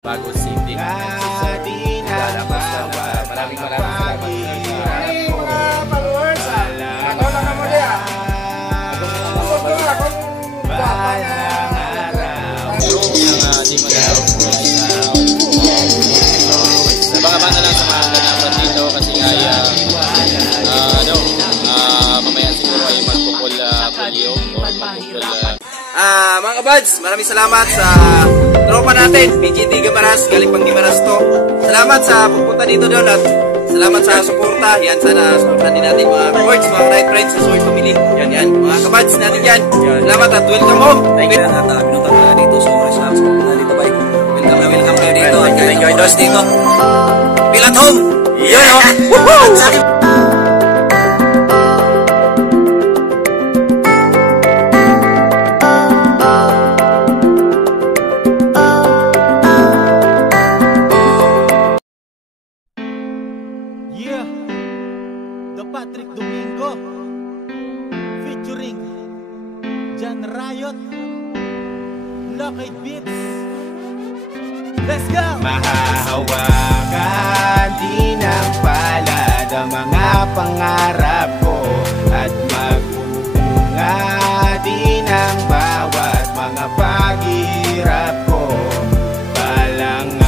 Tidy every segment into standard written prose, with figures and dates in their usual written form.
Bago City. Maraming salamat. Mga followers, ako lang ang muli Abang-abang na lang sa mga ganapan dito kasi nga mamaya siguro ay magpupul video or magpupul mga kabads, maraming salamat sa tropa natin, PGT Gimaras, galing pang Gimaras to. Salamat sa pupunta dito doon at salamat sa suporta. Yan, sana suportahan din natin mga boards, mga right friends sa Soy Family. Yan, mga kabads natin yan. Salamat at welcome home. Thank you. Pinutang na dito, so salamat sa pupunta dito, bye. Welcome kayo dito. Thank you, Idos dito. Feel at home. Yun, woohoo! Patrick Domingo featuring Jan Riot, Lockheed Beats. Let's go! Mahahawakan din ang palad ang mga pangarap ko at magbubunga din ang bawat mga paghirap ko. Balang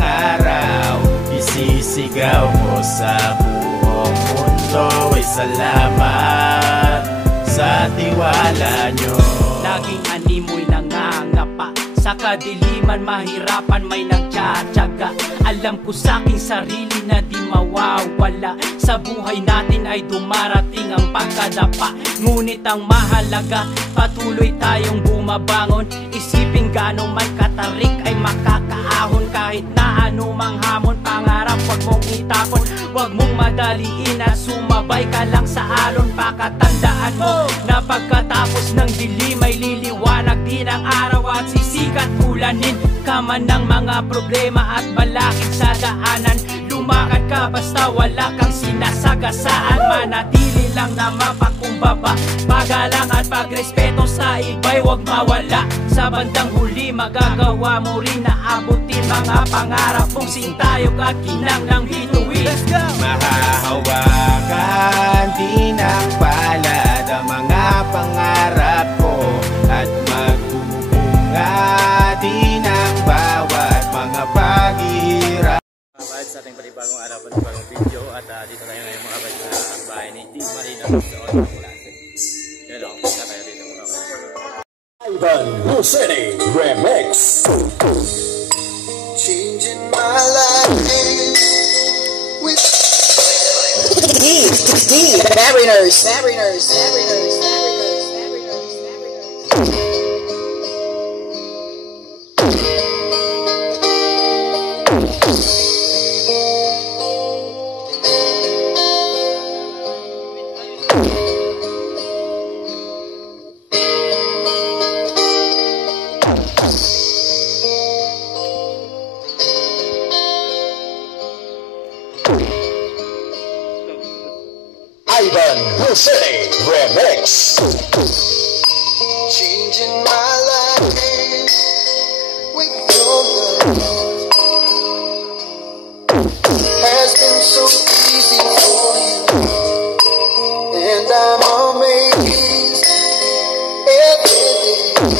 araw, isisigaw ko sa buong mundo ay salamat sa tiwala nyo. Laging animoy nangangapa sa kadiliman, mahirapan may nagtsatsaga. Alam ko sa aking sarili na di mawawala. Sa buhay natin ay dumarating ang pagkadapa. Ngunit ang mahalaga, patuloy tayong bumabangon. Isipin gano'ng may katarik ay makakaahon. Kahit na anumang hamon, pangarap wag mong itapon. Wag mong madaliin at sumabay ka lang sa alon. Pakatandaan mo na pagkatapos ng dilim ay liliwanag din ang araw at sisikat ulanin ka man ng mga problema at balakid sa daanan. Lumakad ka basta wala kang sinasagasaan. Manatili lang na mapakumbaba, pagalang at pagrespeto sa iba'y wag mawala. Sa bandang huli magagawa mo rin na abutin mga pangarap mong sintayog at kinang ng bituin. Mahahawakan din ang palad ang mga pangarap ko at magbubunga din ang bawat mga paghirap. Mga sa ating panibagong araw, panibagong video at dito tayo ngayon mga kabads sa bahay ni Team Marina sa Otong Klase. Yan o, punta tayo dito mga kabads. Ivan Luceni Remix. Changing my life with Mariners. Ivan Luceni Remix. changing my life with your love has been so easy for you, and I'm amazed every day,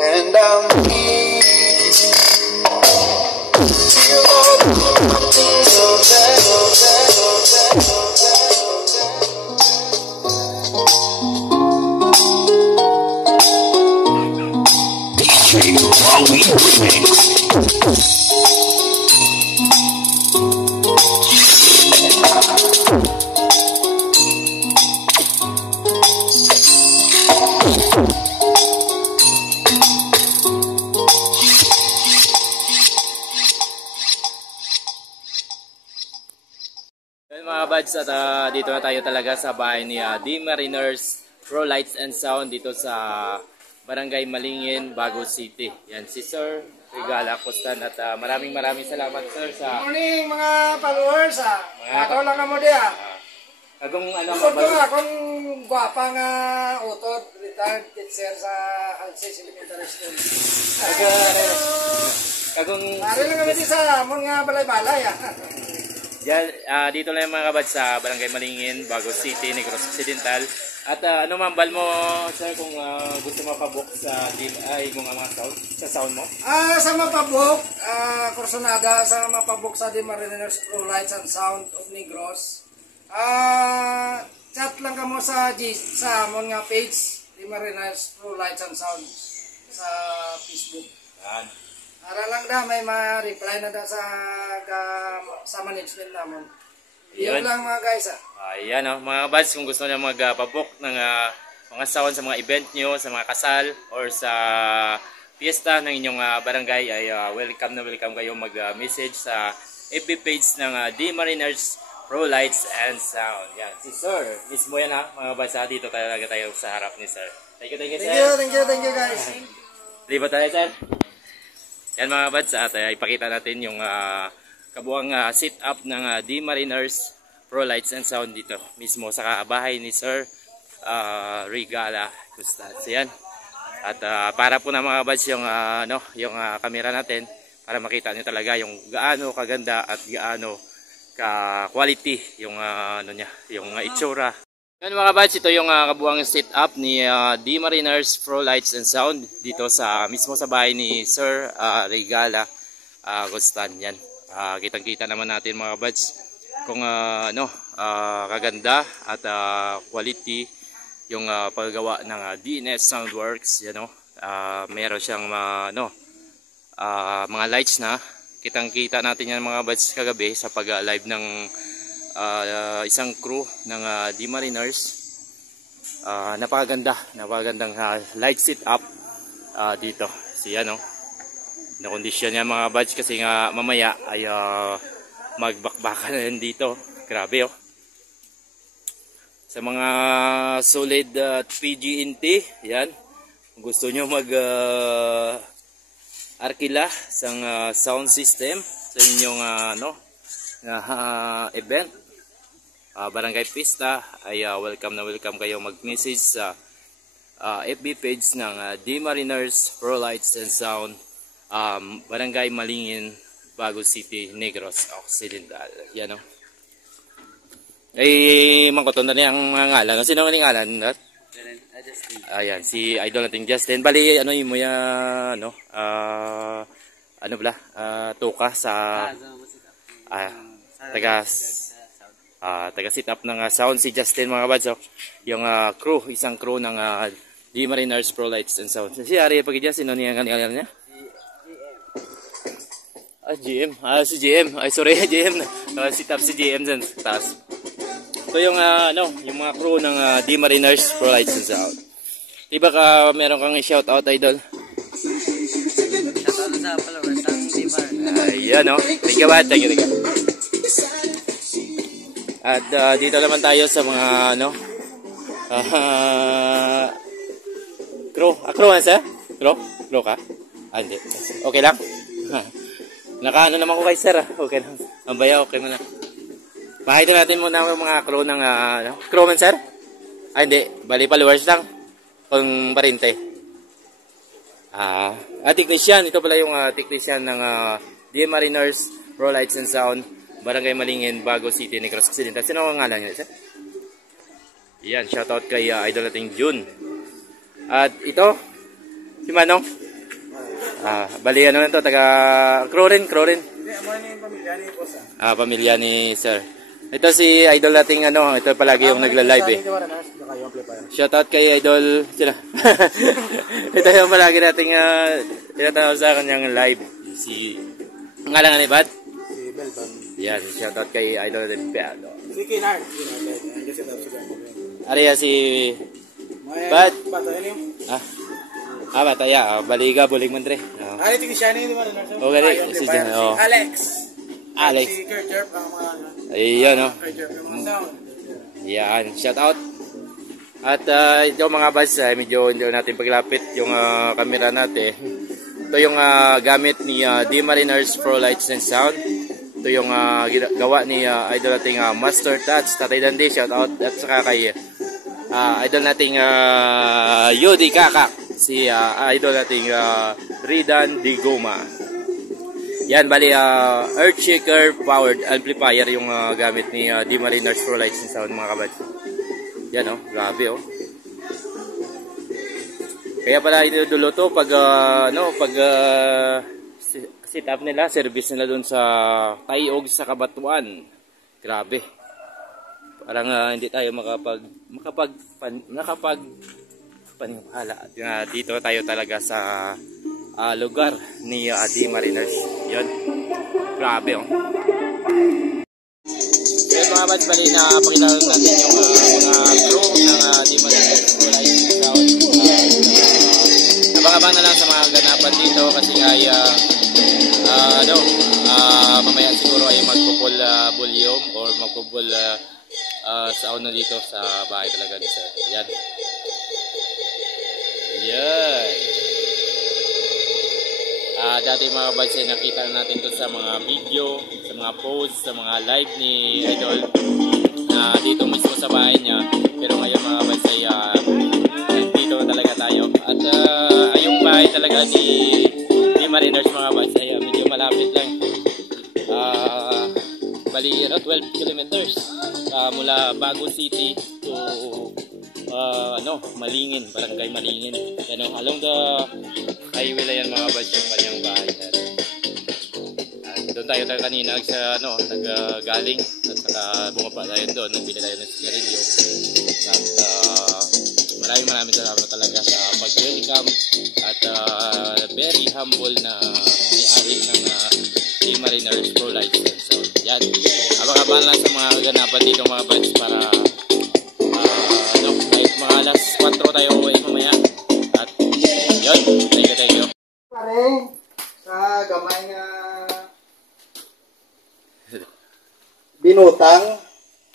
and I'm feel all the things of that. Mga buds, at dito na tayo talaga sa bahay ni D Mariners Pro Lights and Sound dito sa Barangay Malingin, Bago City. Yan si Sir Regala Costan at maraming salamat sir sa... Morning mga followers, ako lang ang muli Kagong ano Gusto ko mabal. nga kung gwapa nga utod, retired teacher sa Alces Elementary School. Kagong Pare lang kami di sa amon nga balay-balay yan, dito lang yung mga kabads sa Barangay Malingin, Bago City, Negros Occidental. At ano mambal mo, sir, kung gusto mapabok sa mga sound, sa sound mo? Sa mapabok, Corsonada, sa mapabok sa The Mariners Pro Lights and Sound of Negros. Chat lang ka mo sa amon nga page, The Mariners Pro Lights and Sound sa Facebook. Yan. Para lang da, may ma-reply na da sa management namon. Yun lang mga guys Ayan mga kabads, kung gusto nyo magpabok ng mga sound sa mga event nyo, sa mga kasal, or sa fiesta ng inyong barangay, ay welcome na welcome kayo mag-message sa FB page ng The Mariners Pro Lights and Sound. Yan, si Sir, mismo yan mga kabads, dito talaga tayo sa harap ni Sir. Thank you sir. Thank you guys. Libat tayo sir. Yan mga kabads, at ipakita natin yung kabuang sit-up ng The Mariners Pro Lights and Sound dito mismo sa bahay ni Sir Regala Custas. Yan. At para po na mga kabads yung camera natin para makita niyo talaga yung gaano kaganda at gaano ka-quality yung yung itsura. Yan mga kabads, ito yung kabuang sit-up ni The Mariners Pro Lights and Sound dito mismo sa bahay ni Sir Regala Custas. Yan. Kitang-kita naman natin mga kabads kung kaganda at quality yung paggawa ng DNS Soundworks. Meron siyang mga lights na kitang-kita natin yan mga kabads kagabi sa pag-live ng isang crew ng The Mariners. Napakagandang light sit-up dito. Siya na-condition niya mga badge kasi nga mamaya ay magbakbakan na yan dito. Grabe sa mga solid PG&T, yan. Kung gusto nyo arkila sang sound system sa inyong event, barangay pista, ay welcome na welcome kayo mag-message sa FB page ng The Mariners Pro Lights and Sound, Barangay Malingin, Bago City, Negros Occidental. Yan ay mangkoton na niyang ngalan. Sino ang ngalan? Ayan, si idol nating Justin. Bali, mo yan, tuka sa taga sit up ng sound si Justin mga kabads. Yung isang crew ng The Mariners Pro Lights and Sound. Si Ari pag Justin, ano niya ngalan niya? GM. Si GM. Ay sorry, GM. Sit up si GM dyan sa taas. Ito yung yung mga crew ng The Mariners Pro Lights and Sound. Diba meron kang i-shoutout idol? Shoutout sa followers ng The Mariners. Ayan Thank you ba? Thank you. At dito naman tayo sa mga crew. Crew na sir? Crew ka? Hindi. Okay lang? Nakaano naman ko kay sir. Okay lang. Ang baya, okay mo na. Makita natin muna yung mga crew ng crewman sir? Hindi. Bali followers lang. Kung parinte. Technician. Ito pala yung technician ng The Mariners Pro Lights and Sound, Barangay Malingin, Bago City, Negros Occidental. Sino ang ngalan niya sir? Yan. Shoutout kay idol nating June. At ito, si Manong. Bali na to, taga crew rin. Pamilya ni sir. Ito si idol nating ito palagi yung nagla-live Shoutout kay idol sila. Ito yung palagi nating tinatawag sa kanyang live. Si ngalan ni Bad? Si Belton. Yan, shoutout kay idol natin Beado. Si Kinard. Ariya si Bad. Bataya. Baliga, buling mandre. Ari, tingin siya ni Mariners. Okay, si Alex. Si Kurt Jerp, ang mga ayan Kurt Jerp, yung mga sound. Yan, shoutout. At ito mga bads, medyo hindi natin paglapit yung camera natin. Ito yung gamit ni The Mariners Pro Lights and Sound. Ito Ito yung gawa ni idol nating Master Touch, Tatay Dandy, shout out, at saka kay idol nating Yodi Kakak, si idol nating Ridan Digoma. Yan, bali Earthshaker powered amplifier yung gamit ni D Mariners Pro Lights and Sound, mga kabads. Yan oh, grabe oh. Kaya pala inudulo to pag sit up nila, service nila doon sa Tayog sa Kabatuan. Grabe. Parang hindi tayo paniwala. Dito tayo talaga sa lugar ni D Mariners. Yun. Grabe oh. Kaya mga bads, bali na pakita natin yung mga crew ng D Mariners Pro Lights and Sound. Abang-abang na lang sa mga ganapan dito kasi ay mamaya siguro ay magpupul volume or magpupul sound na dito sa bahay talaga ni sir. Yan. Yan. Dati mga bads ay nakita natin to sa mga video, sa mga posts, sa mga live ni Idol dito mismo sa bahay niya. Pero ngayon mga bads ay dito talaga tayo. At yung bahay talaga ni Mariners mga bads ay medyo malapit lang. Bali 12 kilometers mula Bago City to Malingin, Barangay Malingin. Along the highway lang yan mga bads yung kanyang bahay. Doon tayo kanina naggaling at saka bumaba tayo doon, nagbili tayo ng sigarilyo. At maraming salamat talaga sa pag-welcome at very humble na may-ari ng D Mariners Pro Lights and Sound. Yan. Abang-abang lang sa mga ganapan dito mga bads para kahit mga alas 4 tayo uwi mamaya. At yun, thank you. Pare, sa gamay nga binutang,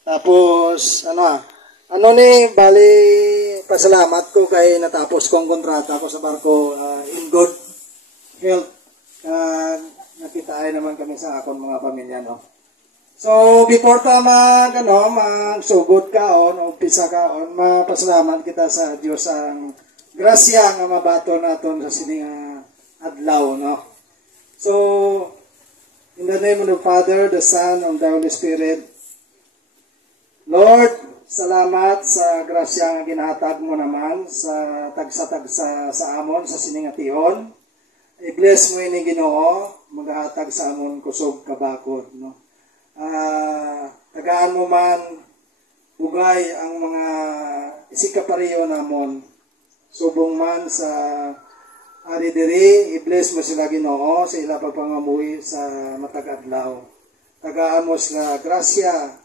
tapos bali pasalamat ko kay natapos kong kontrata ko sa barko in good health. Nakitaan naman kami sa akong mga pamilya, no. So before ta magsugod kaon o umpisa kaon, mapasalamat kita sa Dios ang grasya nga mabato naton sa sining adlaw, no. So in the name of the Father, the Son, and the Holy Spirit. Lord, salamat sa grasya nga ginahatag mo naman sa tagsa-tagsa sa amon sa siningation. I-bless mo ini Ginoo, maghatag sa amon kusog kabakod, no. Tagaan mo man bugay ang mga isikapariyo namon. Subong man sa ari diri, i-bless mo sila Ginoo sa ila pagpangamuhi sa matag adlaw. Tagaan mo sila grasya,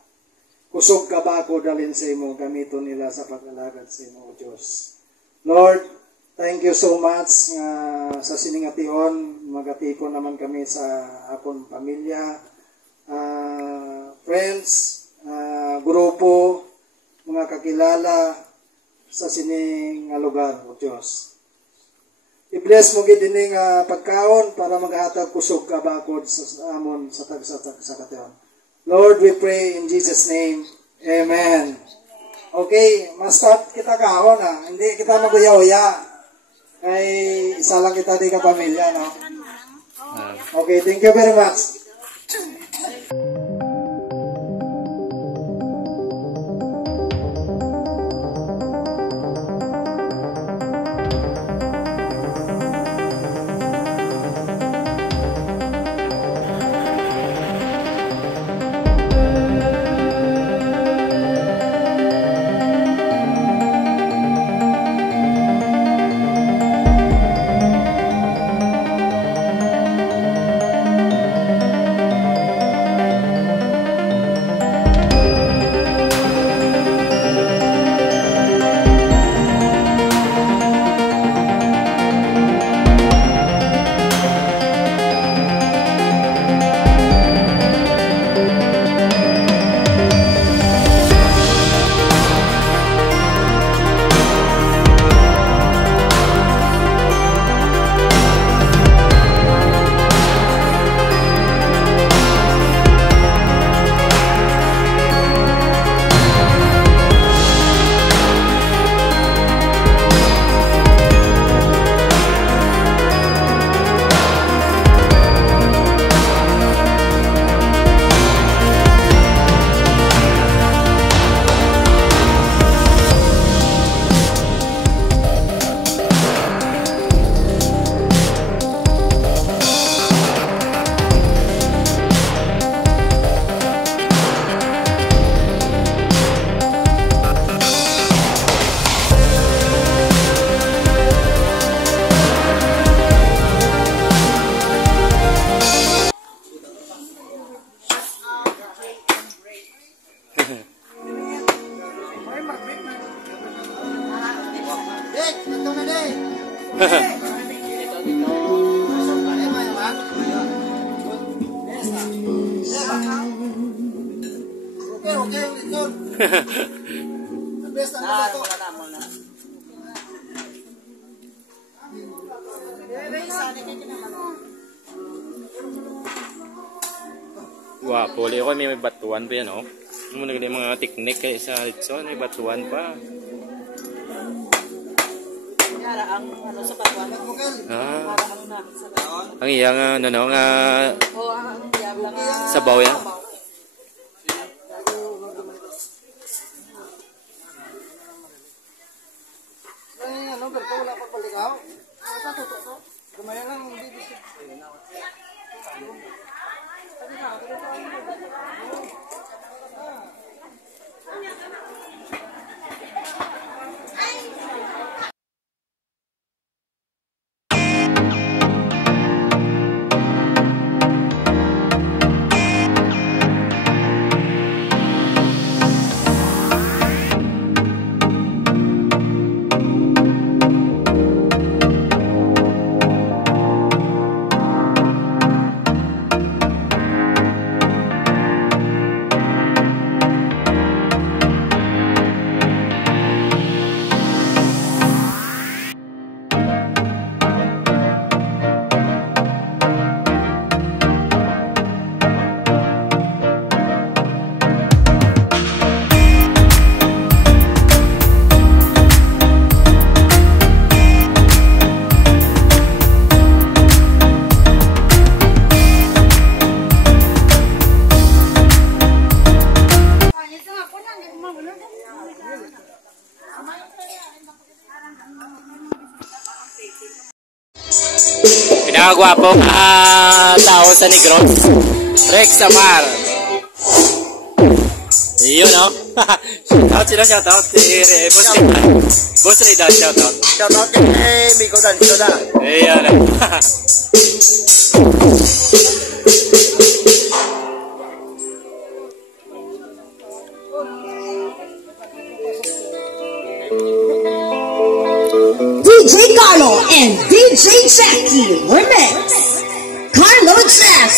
kusog kabako dalin sa imo, gamiton nila sa pag-alagad sa imo, Diyos. Lord, thank you so much sa siningation. Magatipon naman kami sa akong pamilya, friends, grupo, mga kakilala sa sining lugar, O Diyos. I-bless mo gid dining pagkaon para maghatag kusog kabakod sa amon sa tagsa katayon. Lord, we pray in Jesus' name. Amen. Okay, ma-start kita kaon hindi kita maguya-uya. Kay isa lang kita di ka pamilya, no? Okay, thank you very much. Wah, puli ako may batuan pa yan, oh. Muna yung mga teknik kay sa Ritson, may batuan pa. Ang ano sa batuan. Ang iyang ano no nga sabaw yan. Ano, pero wala pa palikaw. Sa tutok. Gumaya lang hindi. Pinakagwapong tao sa Negros, Rex Samar. Yun, no? Shoutout si Boss Ray daw, shoutout. Shoutout kay Miko Dan, Shoda. Ayan. DJ Carlo and DJ Jackie Remix. Carlo Jazz.